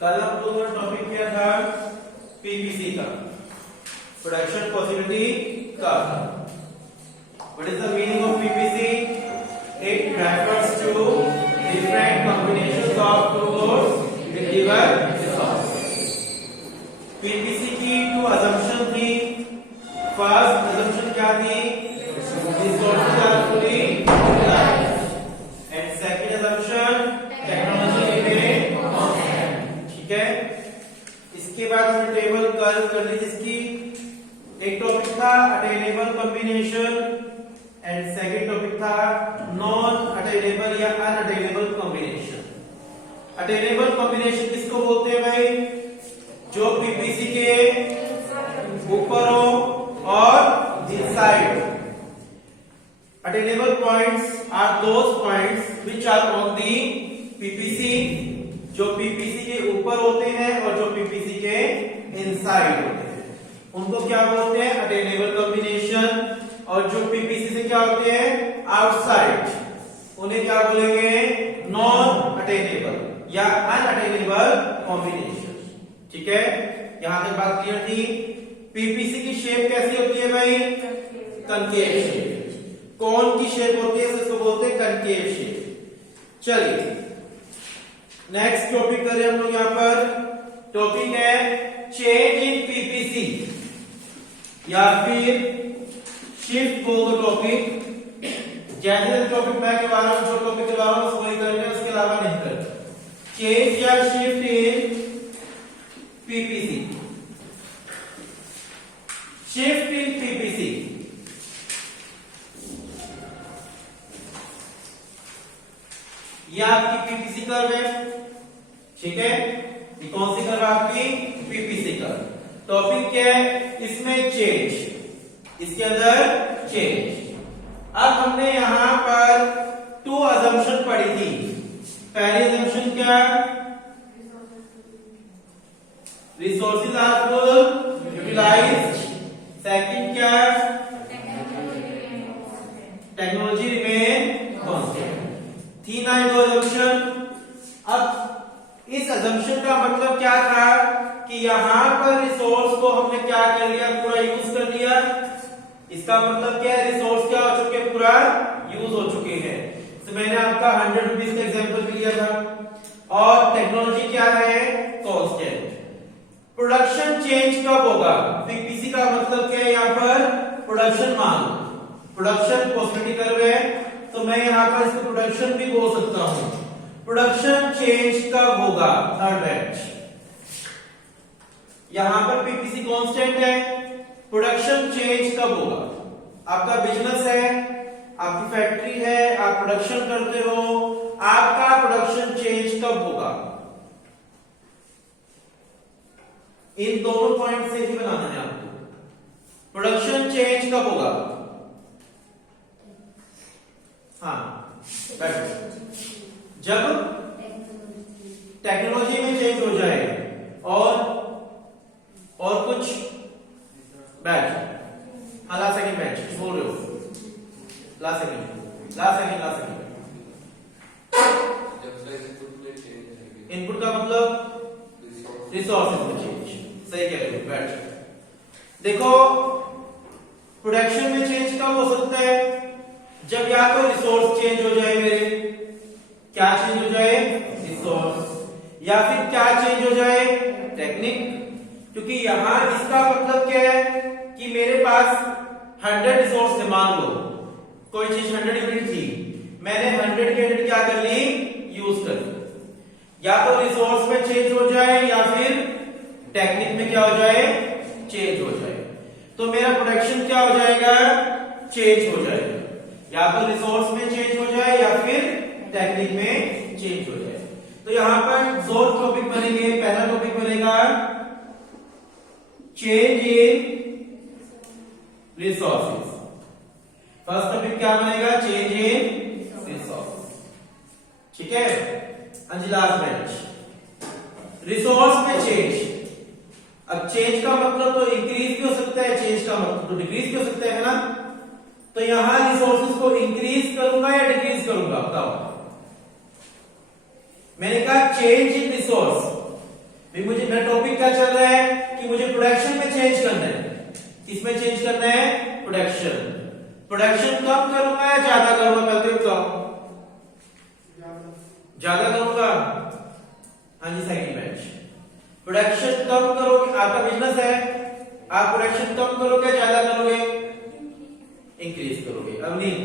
कल हम लोगों ने टॉपिक किया था पीपीसी का, प्रोडक्शन पॉसिबिलिटी का। What is the meaning of PPC? It refers to different combinations of tools with given resource. PPC की टू असम्पशन थी। फर्स्ट असम्पशन क्या थी? Resources are fully utilised, and second assumption technology remain constant. ठीक है, इसके बाद हमने table कल कर ली जिसकी एक टॉपिक था attainable combination and second topic था नॉन अटेनेबल या अनअटेनेबल कॉम्बिनेशन। अटेनेबल कॉम्बिनेशन किसको बोलते हैं भाई? जो पीपीसी के ऊपर हो और inside. Attainable points are those points which are on the PPC, जो PPC के ऊपर होते हैं और जो PPC के इनसाइड होते हैं, उनको क्या बोलते हैं? Attainable combination. और जो PPC से क्या होते हैं? आउटसाइड, उन्हें क्या बोलेंगे? नॉन अटेनेबल या अनअटेनेबल कॉम्बिनेशन। ठीक है, यहां तक बात क्लियर थी। पीपीसी की शेप कैसी होती है भाई? Concave shape. कौन की शेप होती है? इसको बोलते हैं कनकेव शेप। चलिए नेक्स्ट टॉपिक करें हम लोग। यहां पर टॉपिक है चेंज इन पीपीसी या फिर शिफ्ट बोल दो टॉपिक। जैसे टॉपिक मैं करवा रहा हूं, जो टॉपिक करवा रहा हूं उसको ही करना है, उसके अलावा नहीं करना। चेंज या shift in PPC. Shift in PPC, ये आपकी पीपीसी कर्व है। ठीक है, ये कौन सी कर्व आपकी? PPC curve. टॉपिक क्या है इसमें? चेंज, इसके अंदर चेंज। अब हमने यहां पर टू असम्पशन पढ़ी थी। पहली असम्पशन क्या? Resources are full utilized. Second क्या? Technology remain constant. थी ना दो असम्पशन। अब इस असम्पशन का मतलब क्या था कि यहां पर रिसोर्स को हमने क्या कर लिया? पूरा यूज कर लिया। इसका मतलब क्या है? रिसोर्स क्या हो चुके? पूरा यूज हो चुके हैं। तो मैंने आपका 100 रुपीज का एग्जांपल भी लिया था। और टेक्नोलॉजी क्या है? कांस्टेंट। प्रोडक्शन चेंज कब होगा? पीपीसी का मतलब क्या है? यहां पर प्रोडक्शन मान, प्रोडक्शन पॉसिबिलिटी कर्व है, तो मैं यहां पर इसको प्रोडक्शन भी बोल सकता हूं। प्रोडक्शन चेंज कब होगा? Third batch. यहां पर पीपीसी कांस्टेंट है, प्रोडक्शन चेंज कब होगा? आपका बिजनेस है, आपकी फैक्ट्री है, आप प्रोडक्शन करते हो, आपका प्रोडक्शन चेंज कब होगा? इन दोनों पॉइंट से ही बनाना है आपको। प्रोडक्शन चेंज कब होगा? हाँ, जब टेक्नोलॉजी में चेंज हो जाए और कुछ बैच। हाँ, लास्ट सेकंड बैच बोल रहे हो? लास्ट सेकंड इनपुट का मतलब रिसोर्सेज में चेंज। सही कह रहे हो, बैठ। देखो, प्रोडक्शन में चेंज कब हो सकता है? जब या तो रिसोर्स चेंज हो जाए मेरे, क्या चेंज हो जाए? रिसोर्स। या फिर क्या चेंज हो जाए? टेक्निक। क्योंकि यहां इसका मतलब क्या है कि मेरे पास 100 रिसोर्स थे। मान लो कोई चीज 100 यूनिट थी, मैंने 100 की यूनिट क्या कर ली? यूज कर ली। या तो रिसोर्स में चेंज हो जाए या फिर टेक्निक में क्या हो जाए? चेंज हो जाए। तो मेरा प्रोडक्शन क्या हो जाएगा? चेंज हो जाएगा। या तो रिसोर्स में चेंज हो जाए या फिर टेक्निक में चेंज हो जाए। तो यहां पर दो टॉपिक बनेंगे। पहला टॉपिक बनेगा चेंज इन रिसोर्सेज। फर्स्ट टॉपिक क्या बनेगा? चेंज इन रिसोर्स। ठीक है, लास्ट बेंच। रिसोर्स में चेंज। अब चेंज का मतलब तो इंक्रीज भी हो सकता है, चेंज का मतलब तो डिक्रीज भी हो सकता है ना। तो यहां रिसोर्सेज को इंक्रीज करूंगा या डिक्रीज करूंगा? बताओ। मैंने कहा चेंज इन रिसोर्स, मेरा टॉपिक क्या चल रहा है कि मुझे प्रोडक्शन में चेंज करना है। किसमें चेंज करना है? प्रोडक्शन। प्रोडक्शन कम करूंगा या ज्यादा करूंगा? पहले तो बताओ। ज्यादा करूंगा। हाँ जी, सेकंड बैच। प्रोडक्शन कम करोगे, आपका बिजनेस है, आप प्रोडक्शन कम करोगे ज्यादा करोगे? इंक्रीज करोगे। अवनीत,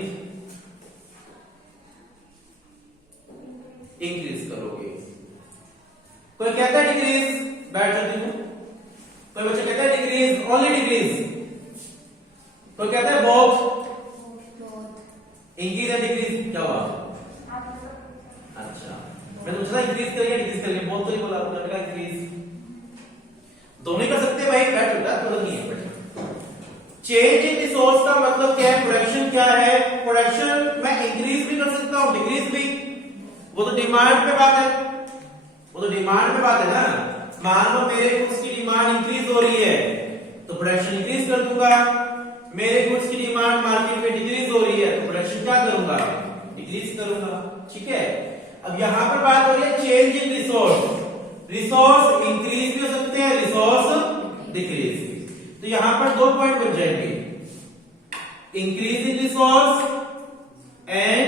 इंक्रीज करोगे। कोई कहता है डिक्रीज? बैठ जाती हूं। कोई बच्चा कहता है डिक्रीज, ओनली डिक्रीज। कोई कहता है बोथ, इंक्रीज या डिक्रीज? क्या हुआ? अच्छा, मैं तो सोचा इंक्रीज करेंगे डिक्रीज करेंगे, बोथ तो ही बोला, आपने कहा इंक्रीज। दोनों कर सकते हैं भाई, बैठ बेटा, थोड़ा नहीं है बेटा। चेंज इन रिसोर्स का मतलब क्या है? प्रोडक्शन क्या है? प्रोडक्शन मैं इंक्रीज भी कर सकता हूं, डिक्रीज भी। वो तो डिमांड पे बात है, वो तो डिमांड पे बात है ना। मान लो मेरे गुड्स की डिमांड इंक्रीज हो रही है तो प्रोडक्शन इंक्रीज कर दूंगा। मेरे गुड्स की डिमांड मार्केट में डिक्रीज हो रही है तो प्रोडक्शन क्या करूंगा? डिक्रीज करूंगा। ठीक है, अब यहां पर बात हो रही है change in resource. Resource increase भी हो सकते हैं, रिसोर्स डिक्रीज भी। तो यहां पर दो पॉइंट बन जाएंगे, increase in resource and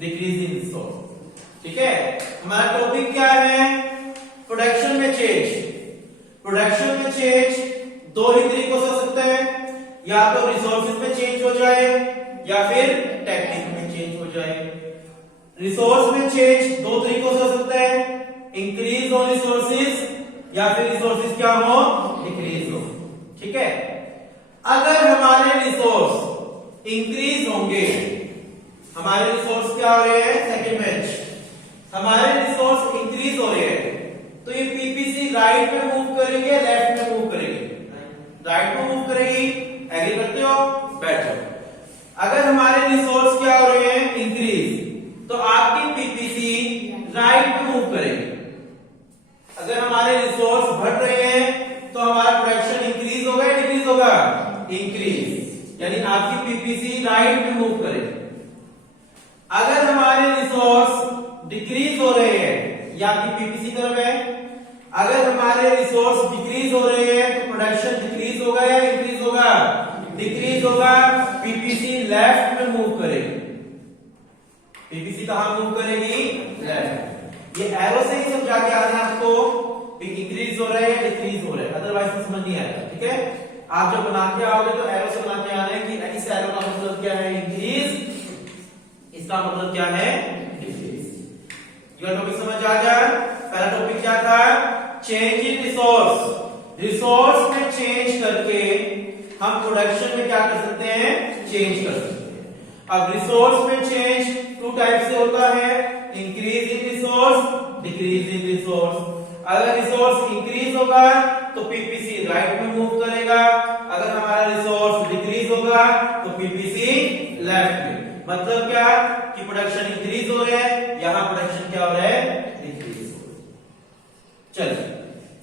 decrease in resource. ठीक है, हमारा टॉपिक क्या है? प्रोडक्शन में चेंज। प्रोडक्शन में चेंज दो ही तरीकों से हो सकता है, या तो रिसोर्सेज में चेंज हो जाए या फिर टेक्निक में चेंज हो जाए। रिसोर्स में चेंज दो तरीकों से हो सकता है, इंक्रीज हो रिसोर्सेज या फिर रिसोर्सेज क्या हो? डिक्रीज हो। ठीक है, अगर हमारे रिसोर्स इंक्रीज होंगे, हमारे रिसोर्स क्या हो रहे हैं? सेकंड मैच, हमारे रिसोर्स इंक्रीज हो रहे हैं तो ये पीपीसी राइट में मूव करेंगे, लेफ्ट में मूव करेंगे? राइट में मूव करेगी। एग्री करते हो? बैठ जाओ। अगर हमारे रिसोर्स क्या हो रहे हैं? इंक्रीज, तो आपकी पीपीसी राइट में मूव करेगी। अगर हमारे रिसोर्स बढ़ रहे हैं तो हमारा प्रोडक्शन इंक्रीज होगा या डिक्रीज होगा? इंक्रीज, यानी आपकी पीपीसी राइट में मूव करेगी। अगर हमारे रिसोर्स डिक्रीज हो रहे हैं, या आपकी पीपीसी तरफ है, अगर हमारे रिसोर्स डिक्रीज हो रहे हैं तो प्रोडक्शन डिक्रीज होगा या इंक्रीज होगा? डिक्रीज होगा। पीपीसी लेफ्ट में मूव करेगी। पीपीसी कहां मूव करेगी? लेफ्ट। ये एरो से ही समझा के आना है आपको कि इंक्रीज हो रहा है या डिक्रीज हो रहा है, अदरवाइज तो समझ नहीं आएगा। ठीक है, आप जब बना के आओगे तो एरो से बना के आना है कि इस एरो का मतलब क्या है? इंक्रीज, इसका मतलब क्या है? डिक्रीज। ये टॉपिक समझ आ गया? पहला टॉपिक क्या था? Change in resource. रिसोर्स में चेंज करके हम प्रोडक्शन में क्या कर सकते हैं? चेंज कर सकते हैं। अब रिसोर्स में चेंज टू टाइप से होता है, increase in resource, decrease in resource. अगर रिसोर्स इंक्रीज होगा तो पीपीसी राइट में मूव करेगा, अगर हमारा रिसोर्स डिक्रीज होगा तो पीपीसी लेफ्ट में। मतलब क्या कि प्रोडक्शन इंक्रीज हो रहा है, यहां प्रोडक्शन क्या हो रहा है? डिक्रीज हो रहा है। चलिए,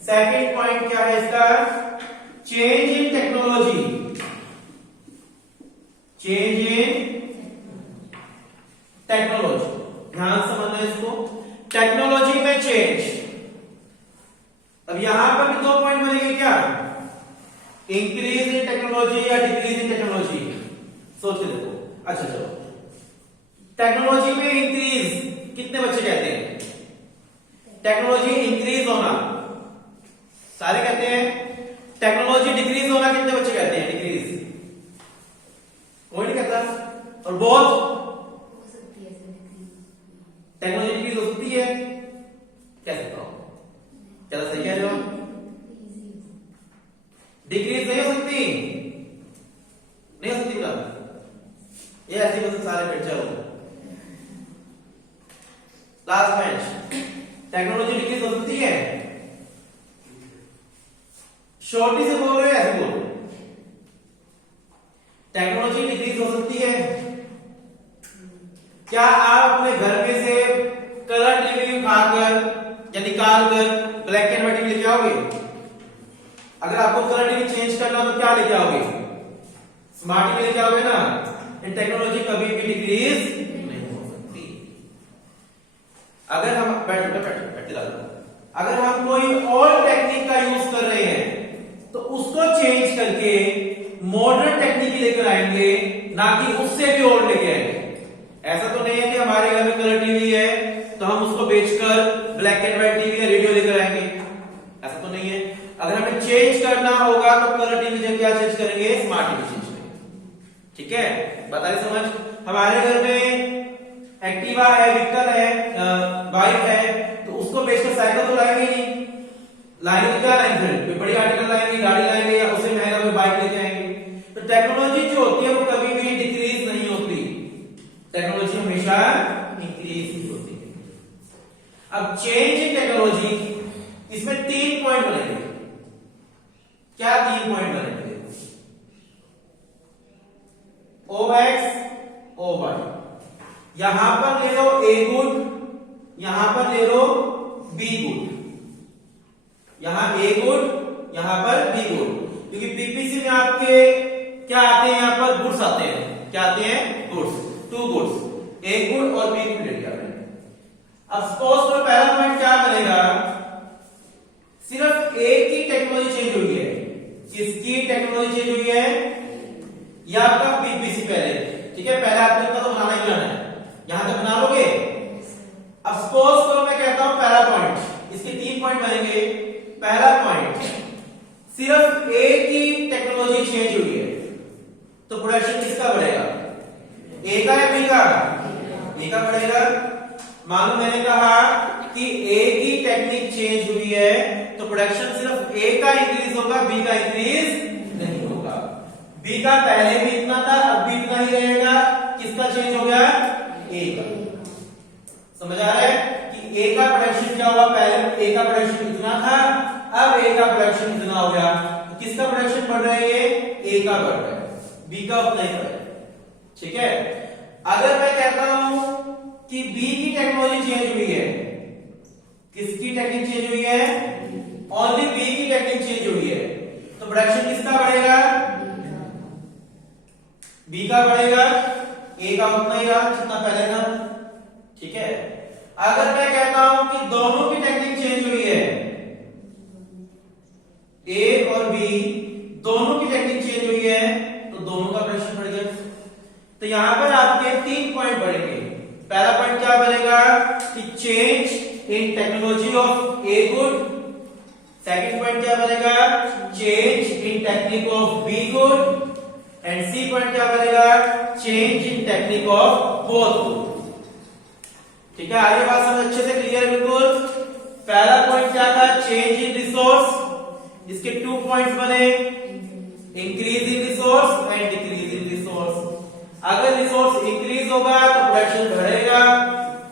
सेकंड पॉइंट क्या है इसका? Change in technology. Change in technology, ध्यान समझना इसको। टेक्नोलॉजी में चेंज। अब यहां पर भी दो पॉइंट बनेंगे क्या? इंक्रीज इन टेक्नोलॉजी या डिक्रीज इन टेक्नोलॉजी? सोच के देखो। अच्छा चलो, टेक्नोलॉजी में इंक्रीज कितने बच्चे कहते हैं? टेक्नोलॉजी इंक्रीज होना सारे कहते हैं। टेक्नोलॉजी डिक्रीज होना कितने बच्चे कहते हैं? डिक्रीज कोई नहीं कहता। और बहुत टेक्नोलॉजी डिक्रीज हो सकती है, कह सकता हूं। क्या सही कह रहे हो? डिक्रीज नहीं हो सकती, नहीं हो सकती। ये ऐसी बस सारे बैठ जाओ। लास्ट मैच, टेक्नोलॉजी डिक्रीज हो सकती है? शॉर्टी से बोल रहे हैं, ऐसे बोल। टेक्नोलॉजी डिक्रीज हो सकती है। क्या आप अपने घर में से कलर टीवी उठाकर या निकाल कर ब्लैक एंड व्हाइट टीवी लेके आओगे? अगर आपको कलर टीवी चेंज करना हो तो क्या लेके आओगे? स्मार्ट टीवी लेके आओगे ना। ये टेक्नोलॉजी कभी भी डिक्रीज नहीं हो सकती। अगर हम बैठ अगर हम कोई और टेक्निक का यूज कर रहे हैं तो उसको चेंज करके मॉडर्न टेक्निक लेकर आएंगे, ना कि उससे भी ओल्ड लेके आएंगे। ऐसा तो नहीं है कि हमारे घर में कलर टीवी है तो हम उसको बेचकर ब्लैक एंड व्हाइट टीवी या रेडियो लेकर आएंगे, ऐसा तो नहीं है। अगर हमें चेंज करना होगा तो कलर टीवी जगह क्या चेंज करेंगे, स्मार्ट टीवी चेंज करेंगे। ठीक है, बताइए समझ। हमारे घर में एक्टिवा है, व्हीकल है, बाइक है, तो उसको बेचकर साइकिल तो लाएंगे नहीं, लाएंगे तो क्या लाएंगे, फिर बड़ी आर्टिकल लाएंगे, गाड़ी लाएंगे, या उससे महंगा कोई बाइक लेके आएंगे। तो टेक्नोलॉजी जो होती है वो कभी भी डिक्रीज नहीं होती, टेक्नोलॉजी हमेशा इंक्रीज ही होती है। अब चेंज इन टेक्नोलॉजी, इसमें 3 पॉइंट बनेंगे। क्या 3 पॉइंट बनेंगे, OX OY। यहां पर ले लो A गुड, यहां पर ले लो B गुड, यहां A गुड, यहां पर B गुड, क्योंकि पीपीसी में आपके क्या आते हैं, यहां पर गुड्स आते हैं। क्या आते हैं, गुड्स, 2 गुड्स, A गुड और B गुड लेके आते हैं। अब सपोज तो पहला पॉइंट क्या बनेगा, सिर्फ एक की टेक्नोलॉजी चेंज हुई है। किसकी टेक्नोलॉजी चेंज हुई है, या आपका पीपीसी पहले, ठीक है, पहले आपको इतना तो बनाना ही बनाना है, यहां तक बना लोगे। अब सपोज करो मैं कहता हूं पहला पॉइंट, इसके 3 पॉइंट बनेंगे। पहला पॉइंट, सिर्फ एक की टेक्नोलॉजी चेंज हुई है तो प्रोडक्शन किसका बढ़ेगा, ए का या बी का, ए का बढ़ेगा। मानो मैंने कहा कि ए की टेक्निक चेंज हुई है तो प्रोडक्शन सिर्फ ए का इंक्रीज होगा, बी का इंक्रीज नहीं होगा। बी का पहले भी इतना था, अब भी इतना ही रहेगा, किसका चेंज हो गया, ए का। समझ आ रहा है कि ए का प्रोडक्शन क्या हुआ, पहले ए का प्रोडक्शन इतना था, अब ए का प्रोडक्शन इतना हो गया, तो किसका प्रोडक्शन बढ़ रहा है, ये ए का बढ़ रहा है, बी का उतना ही बढ़ रहा है। ठीक है, अगर मैं कहता हूं कि बी की टेक्नोलॉजी चेंज हुई है, किसकी टेक्निक चेंज हुई है, ओनली बी की टेक्निक चेंज हुई है, तो प्रोडक्शन किसका बढ़ेगा, बी का बढ़ेगा, ए का उतना ही रहा जितना पहले था। ठीक है, अगर मैं कहता हूं कि दोनों की टेक्निक चेंज हुई है, ए और बी दोनों की टेक्निक चेंज हुई है, तो दोनों का प्रोडक्शन बढ़ गया। तो यहां पर आपके 3 पॉइंट बढ़ेंगे। पहला पॉइंट क्या बनेगा कि change in technology of A good. Second point क्या बनेगा, change in technique of B good. And C point क्या बनेगा, change in technique of both good. ठीक है, आगे बात समझ अच्छे से क्लियर है बिल्कुल। पहला पॉइंट क्या था, चेंज इन रिसोर्स, इसके 2 पॉइंट्स बने, increase in resource and decrease in resource. अगर रिसोर्स इंक्रीज होगा तो प्रोडक्शन बढ़ेगा,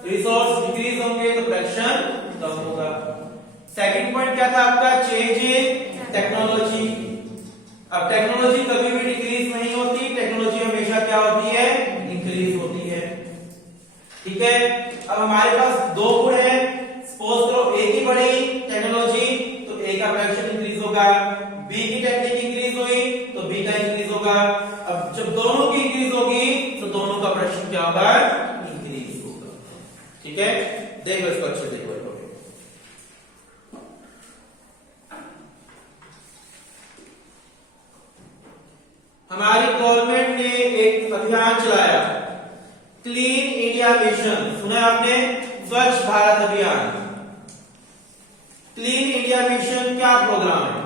रिसोर्स डिक्रीज होंगे तो प्रोडक्शन कम होगा। सेकंड पॉइंट क्या था आपका, चेंज इन टेक्नोलॉजी। अब टेक्नोलॉजी कभी भी डिक्रीज नहीं होती, टेक्नोलॉजी हमेशा क्या होती है, इंक्रीज होती है। ठीक है, अब हमारे पास 2 गुण है, सपोज करो ए की बढ़ी टेक्नोलॉजी तो ए का प्रोडक्शन इंक्रीज होगा, बी की टेक्निक इंक्रीज हुई तो बी का इंक्रीज होगा। अब जब दोनों की इंक्रीज होगी तो दोनों का प्रोडक्शन क्या होगा, इंक्रीज होगा। ठीक है, देखो इसको अच्छे से देखो। हमारी गवर्नमेंट ने एक अभियान चलाया, क्लीन इंडिया मिशन, सुना आपने, स्वच्छ भारत अभियान। क्लीन इंडिया मिशन क्या प्रोग्राम है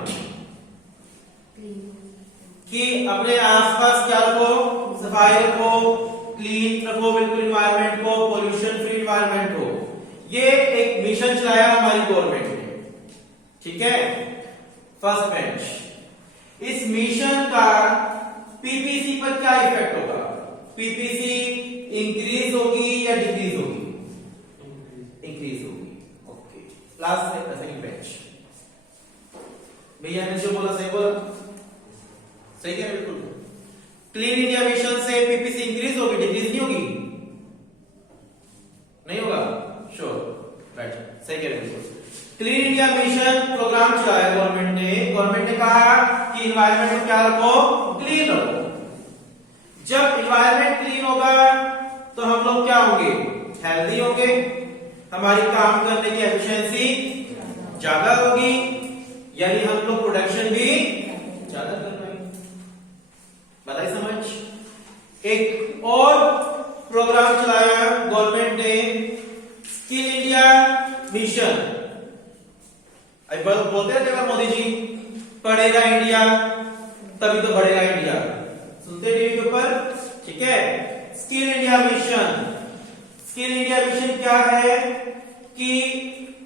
कि अपने आसपास क्या रखो, सफाई रखो, क्लीन रखो, बिल्कुल इन्वायरमेंट को, पोल्यूशन फ्री इन्वायरमेंट हो। ये एक मिशन चलाया हमारी गवर्नमेंट ने। ठीक है, फर्स्ट बेंच। इस मिशन का पीपीसी पर क्या इफेक्ट होगा, पीपीसी इंक्रीज होगी या डिक्रीज होगी, इंक्रीज होगी। Okay, last second bench. भैया ने जो बोला सही बोला, सही है बिल्कुल। क्लीन इंडिया मिशन से पीपीसी इंक्रीज होगी, डिक्रीज नहीं होगी, नहीं होगा, श्योर, राइट, सही कह रहे हैं। क्लीन इंडिया मिशन प्रोग्राम चलाया गवर्नमेंट ने कहा कि इन्वायरमेंट को क्या रखो, क्लीन रखो। जब इन्वायरमेंट क्लीन होगा तो हम लोग क्या होंगे, हेल्दी होंगे, हमारी काम करने की एफिशिएंसी ज्यादा होगी, यानी हम लोग प्रोडक्शन भी ज्यादा कर पाएंगे। बताइए समझ। एक और प्रोग्राम चलाया गवर्नमेंट ने, स्किल इंडिया मिशन। बोलते हैं क्या मोदी जी, पढ़ेगा इंडिया तभी तो बढ़ेगा इंडिया, सुनते टीवी के ऊपर, ठीक है। Skill India mission, skill India mission क्या है कि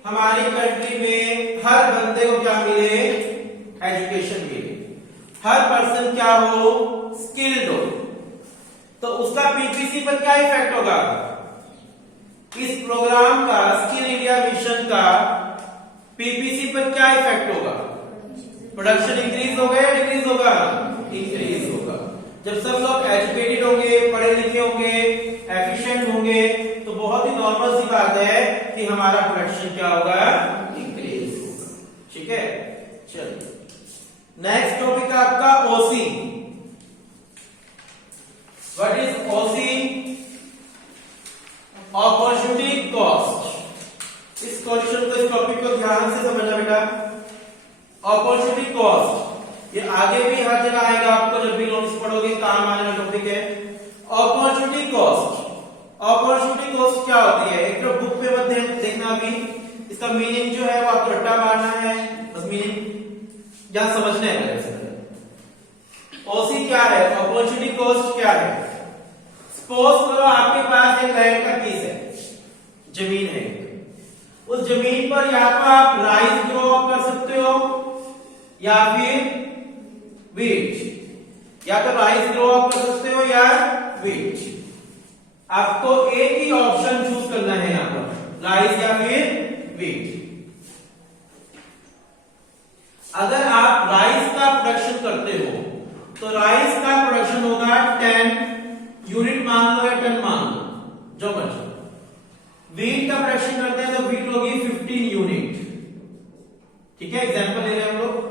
हमारी कंट्री में हर बंदे को क्या मिले, एजुकेशन मिले, हर पर्सन क्या हो, स्किल्ड हो। तो उसका पीपीसी पर क्या इफेक्ट होगा, इस प्रोग्राम का, स्किल इंडिया मिशन का पीपीसी पर क्या इफेक्ट होगा, प्रोडक्शन इंक्रीज होगा या डिक्रीज होगा, इंक्रीज होगा। जब सब लोग एजुकेटेड होंगे, पढ़े लिखे होंगे, एफिशिएंट होंगे, तो बहुत ही नॉर्मल सी बात है कि हमारा प्रोडक्शन क्या होगा, इंक्रीज होगा, ठीक है। चलिए नेक्स्ट टॉपिक है आपका OC. What is OC, opportunity cost. इस क्वेश्चन को, इस टॉपिक को ध्यान से समझना बेटा। अपॉर्चुनिटी कॉस्ट ये आगे भी हर जगह आएगा, आपको जब भी नोट्स पढ़ोगे काम आने वाला टॉपिक है। अपॉर्चुनिटी कॉस्ट, अपॉर्चुनिटी कॉस्ट क्या होती है, एक तो बुक पे मत देखना, अभी इसका मीनिंग जो है वो आपको रट्टा मारना है, बस मीनिंग या समझना है। ओसी क्या है, अपॉर्चुनिटी कॉस्ट क्या है। सपोज करो आपके पास एक लैंड का पीस है, जमीन है, उस जमीन पर या तो आप राइस ग्रो कर सकते हो या फिर वीट, या तो राइस ग्रो अप कर सकते हो या वीट। आपको एक ही ऑप्शन चूज करना है यहां पर, राइस या फिर वीट। अगर आप राइस का प्रोडक्शन करते हो तो राइस का प्रोडक्शन होगा 10 यूनिट मान लो या टन मान लो, जो मर्जी। वीट का प्रोडक्शन करते हैं तो वीट होगी 15 यूनिट, ठीक है, एग्जांपल ले रहे हैं हम लोग।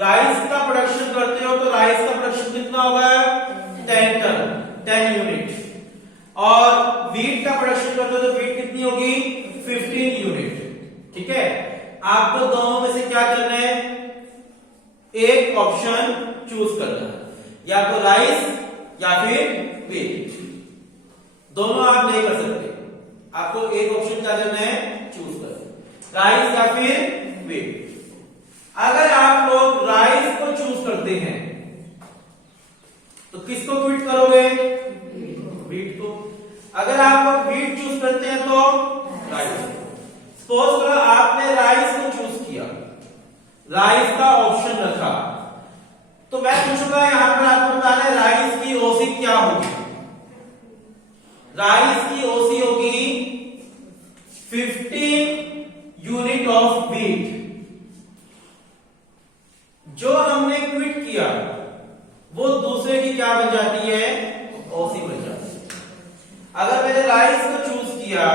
राइस का प्रोडक्शन करते हो तो राइस का प्रोडक्शन कितना होगा, 10 टन, 10 यूनिट। और वीट का प्रोडक्शन करते हो तो वीट कितनी होगी, 15 यूनिट, ठीक है। आपको दोनों में से क्या करना है, एक ऑप्शन चूज करना है, या तो राइस या फिर वीट, दोनों आप नहीं कर सकते। आपको एक ऑप्शन क्या करना है, चूज करना, राइस या फिर वीट। अगर आप लोग राइस को चूज करते हैं तो किसको क्विट करोगे, वीट को। अगर आप लोग वीट चूज करते हैं तो राइस। सपोज करो आपने राइस को चूज किया, राइस का ऑप्शन रखा, तो मैं पूछूंगा यहां पर आपको बताना है राइस की ओसी क्या होगी। राइस की ओसी होगी 15 यूनिट ऑफ वीट। जो हमने क्विट किया वो दूसरे की क्या बन जाती है, ओसी बन जाती है। अगर मैंने राइस को चूज किया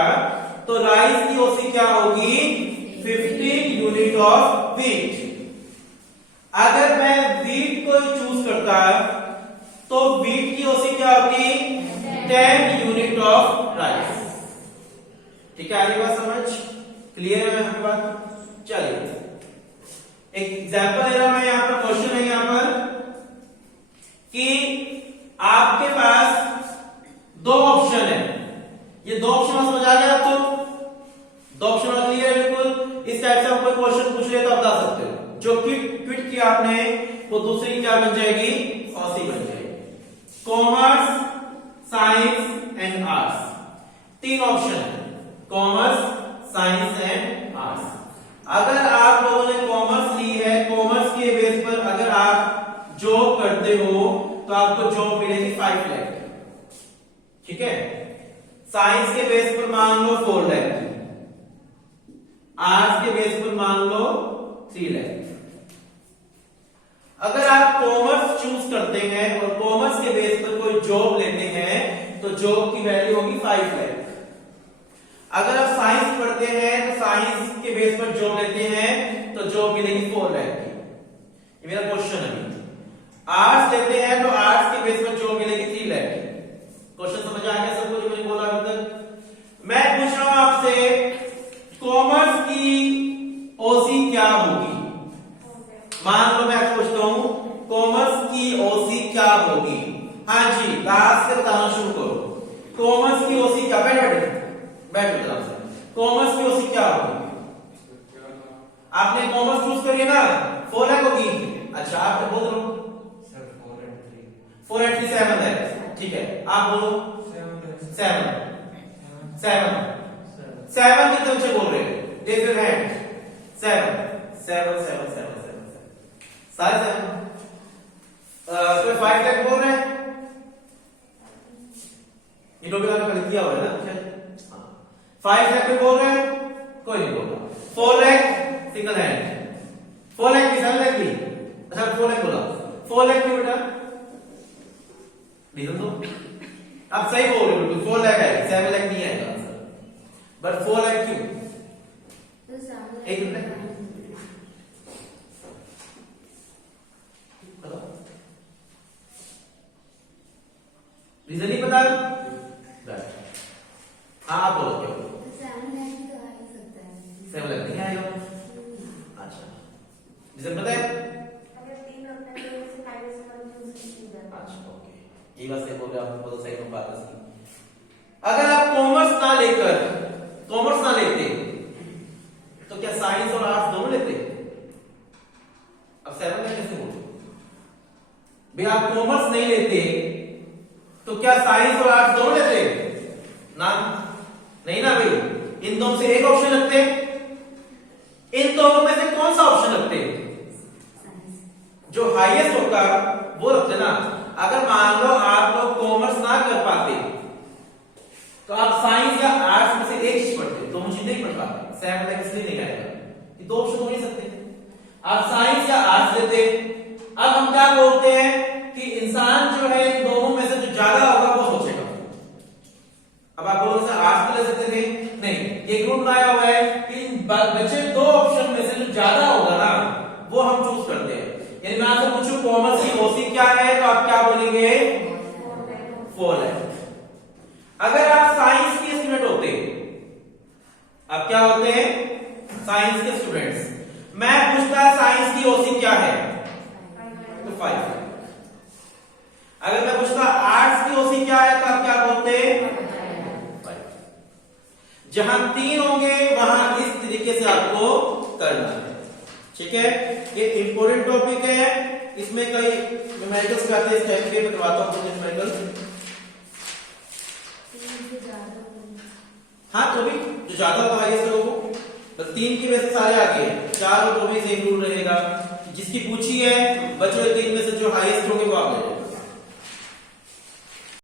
तो राइस की ओसी क्या होगी, 15 यूनिट ऑफ वीट। अगर मैं वीट को चूज करता तो वीट की ओसी क्या होती, 10 यूनिट ऑफ राइस, ठीक है। आगे बात समझ क्लियर है हमारी बात। चलिए एक एग्जांपल ले रहा मैं, यहां पर क्वेश्चन है यहां पर कि आपके पास दो ऑप्शन है, ये दो ऑप्शन समझ आ गया आपको, दो ऑप्शन क्लियर है बिल्कुल। इस टाइप से आपको क्वेश्चन पूछ ले तो आप बता सकते हो, जो क्विट किया आपने वो दूसरी क्या बन जाएगी, ओसी बन जाएगी। कॉमर्स, साइंस एंड आर्ट्स, तीन ऑप्शन है, कॉमर्स, साइंस एंड आर्ट्स। अगर आप लोगों ने कॉमर्स ली है, कॉमर्स के बेस पर अगर आप जॉब करते हो तो आपको जॉब मिलेगी 5 लाख, ठीक है। साइंस के बेस पर मान लो 4 लाख, आर्ट्स के बेस पर मान लो 3 लाख। अगर आप कॉमर्स चूज करते हैं और कॉमर्स के बेस पर कोई जॉब लेते हैं तो जॉब की वैल्यू होगी 5 लाख। अगर आप साइंस पढ़ते हैं तो साइंस के बेस पर जॉब लेते हैं तो जॉब मिलेगी 4 लाख की। ये मेरा क्वेश्चन है। आर्ट्स लेते हैं तो आर्ट्स के बेस पर जॉब मिलेगी 3 लाख की। क्वेश्चन समझ आ गया सबको जो मैंने बोला अभी तक। मैं पूछ रहा हूं आपसे कॉमर्स की ओसी मान लो मैं पूछता हूं कॉमर्स की ओसी क्या होगी। हाँ जी, लास्ट से बताना शुरू करो। कॉमर्स की ओसी क्या, बैठ जरा से। कॉमर्स की ओसी क्या होगी? आपने कॉमर्स चूज करी है ना, 4 लाख होगी। अच्छा आप बोल दो सर 4 and 3 4 8 3 7 है, ठीक है आप बोलो 7 कितने बच्चे बोल रहे हैं? Raise your hand. 7 7 7 7 7 सारे 7। कोई 5 लाख बोल रहे हैं? ये टॉपिक आपने कल किया हुआ है ना शायद। 5 लाख कोई बोल रहे हैं? कोई नहीं बोल रहा। 4 लाख सिंगल हैंड। 4 लाख की 7 लाख की। अच्छा 4 लाख बोला। 4 लाख क्यों बेटा? रीजन दो। आप सही बोल रहे हो बिल्कुल, 4 लाख है, 7 लाख नहीं आएगा आंसर। बट 4 लाख क्यों? एक मिनट रीजन नहीं पता? हाँ बोलो क्या बोलो? 7 लाख नहीं आएगा। अच्छा रीजन पता है? अच्छा ओके, ये बात सही बोल रहे हो आप, बहुत सही बात है। अगर आप कॉमर्स ना लेते तो क्या साइंस और आर्ट्स दोनों लेते? अब 7 लाख कैसे बोलो भाई? आप कॉमर्स नहीं लेते तो क्या साइंस और आर्ट्स दोनों लेते ना? नहीं ना भाई, इन दोनों से एक ऑप्शन रखते। इन दोनों में से कौन सा ऑप्शन रखते? जो हाईएस्ट होगा वो रखते ना। अगर मान लो आप लोग कॉमर्स ना कर पाते तो आप साइंस या आर्ट्स में से एक चीज पढ़ते, दोनों चीज नहीं पढ़ पाते। 7 लाख इसलिए नहीं आएगा, ये दो ऑप्शन हो नहीं सकते। आप साइंस या आर्ट्स लेते। अब हम क्या बोलते हैं कि इंसान जो है इन दोनों में से जो ज्यादा होगा वो सोचेगा। अब आप बोलो आर्ट्स में ले सकते थे, नहीं, ये ग्रुप बनाया हुआ है कि बच्चे दो ऑप्शन में से जो ज्यादा होगा ना वो हम चूज करते हैं। यानी मैं आपसे पूछूं कॉमर्स की ओसी क्या है तो आप क्या बोलेंगे? 4 लाख। अगर आप साइंस के स्टूडेंट होते, आप क्या होते हैं? साइंस के स्टूडेंट्स। मैं पूछता साइंस की ओसी क्या है तो 5 लाख। अगर मैं पूछता आर्ट्स की ओसी क्या है तो आप क्या बोलते हैं? 5। जहां 3 होंगे वहां इस तरीके से आपको करना है, ठीक है। ये इंपॉर्टेंट टॉपिक है, इसमें कई न्यूमेरिकल्स आते हैं। इस टाइप के बताता हूं कुछ न्यूमेरिकल। हाँ तो भी जो ज्यादा होगा हाईएस्ट लोगों को, बस 3 की वजह से सारे आगे हैं। 4 और 2 में से एक रूल रहेगा, जिसकी पूछी है बच्चों 3 में से जो हाईएस्ट होंगे वो आगे रहेगा।